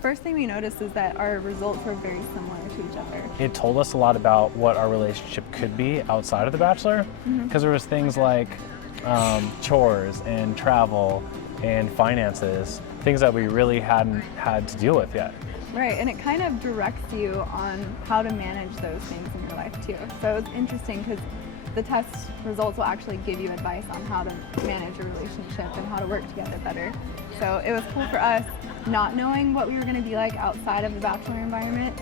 first thing we noticed is that our results were very similar to each other. It told us a lot about what our relationship could be outside of The Bachelor, because there was things like chores and travel and finances, things that we really hadn't had to deal with yet. Right, and it kind of directs you on how to manage those things in your life too. So it's interesting because the test results will actually give you advice on how to manage a relationship and how to work together better. So it was cool for us, not knowing what we were going to be like outside of the Bachelor environment.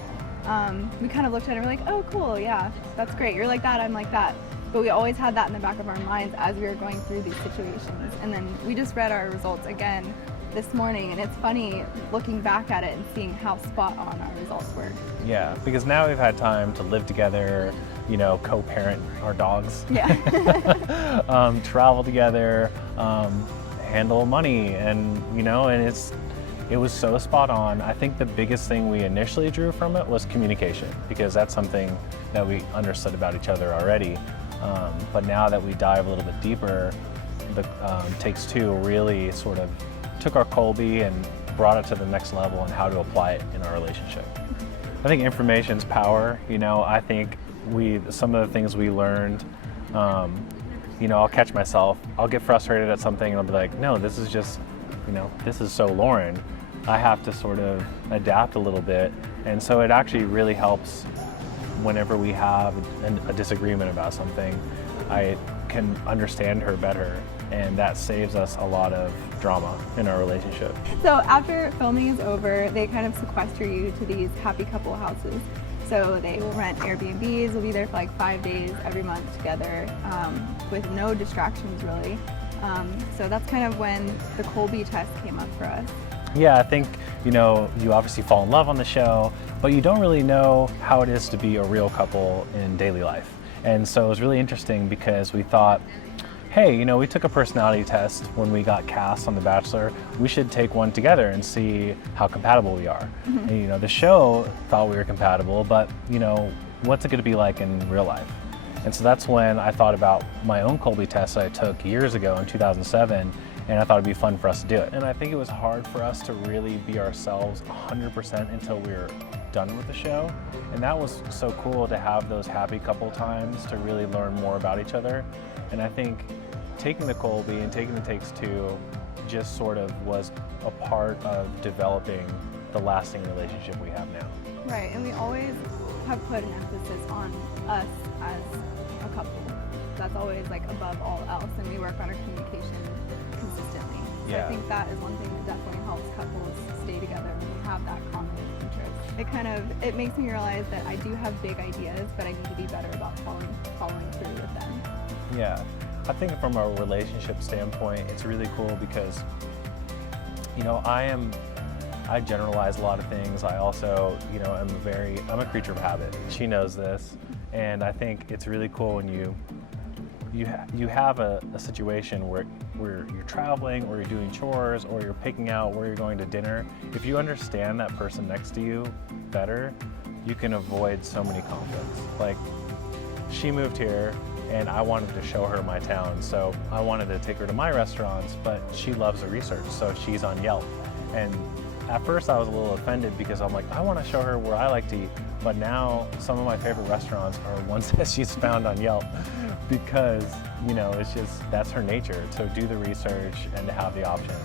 We kind of looked at it and we're like, oh cool, yeah, that's great. You're like that, I'm like that. But we always had that in the back of our minds as we were going through these situations. And then we just read our results again this morning, and it's funny looking back at it and seeing how spot on our results were. Yeah, because now we've had time to live together, you know, co-parent our dogs. Yeah. Travel together, handle money, and you know, and it was so spot on. I think the biggest thing we initially drew from it was communication, because that's something that we understood about each other already. But now that we dive a little bit deeper, the Takes Two really sort of took our Colby and brought it to the next level and how to apply it in our relationship. I think information's power. You know, I think some of the things we learned, you know, I'll catch myself, I'll get frustrated at something and I'll be like, no, this is just, you know, this is so Lauren. I have to sort of adapt a little bit. And so it actually really helps whenever we have a disagreement about something. I can understand her better, and that saves us a lot of drama in our relationship. So after filming is over, they kind of sequester you to these happy couple houses. So they will rent Airbnbs, we'll be there for like 5 days every month together, with no distractions really. So that's kind of when the Colby test came up for us. Yeah, I think, you know, you obviously fall in love on the show, but you don't really know how it is to be a real couple in daily life. And so it was really interesting because we thought, hey, you know, we took a personality test when we got cast on The Bachelor. We should take one together and see how compatible we are. And, you know, the show thought we were compatible, but, you know, what's it going to be like in real life? And so that's when I thought about my own Colby test that I took years ago in 2007, and I thought it'd be fun for us to do it. And I think it was hard for us to really be ourselves 100% until we were done with the show. And that was so cool to have those happy couple times to really learn more about each other. And I think taking the Colby and taking the Takes Two just sort of was a part of developing the lasting relationship we have now. Right, and we always have put an emphasis on us as a couple. That's always like above all else, and we work on our communication consistently. So Yeah. I think that is one thing that definitely helps couples stay together when we have that common interest. It makes me realize that I do have big ideas, but I need to be better about following through with them. Yeah, I think from a relationship standpoint, it's really cool because, you know, I generalize a lot of things. I also, you know, I'm a creature of habit. She knows this, and I think it's really cool when you have a situation where you're traveling, or you're doing chores, or you're picking out where you're going to dinner. If you understand that person next to you better, you can avoid so many conflicts. Like, she moved here, and I wanted to show her my town, so I wanted to take her to my restaurants, but she loves the research, so she's on Yelp. And at first I was a little offended because I'm like, I want to show her where I like to eat, but now some of my favorite restaurants are ones that she's found on Yelp, because, you know, it's just, that's her nature, to do the research and to have the options.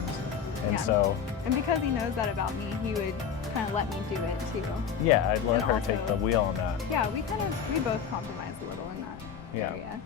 And Yeah. And because he knows that about me, he would kind of let me do it too. Yeah, I'd let And her also- take the wheel on that. Yeah, we both compromise a little in that Yeah. area.